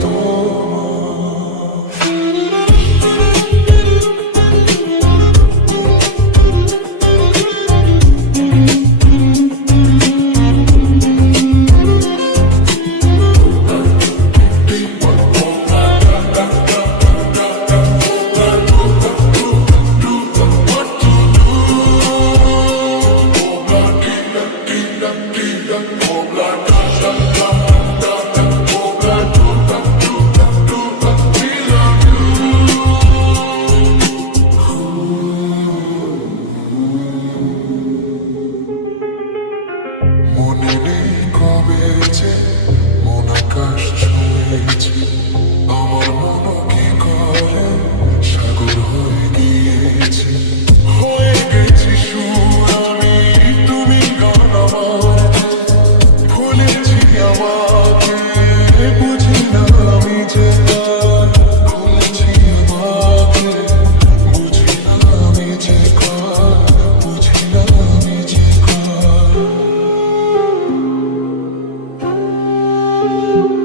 don't যে মন আকাশ ছুঁয়েছে আমার মন you.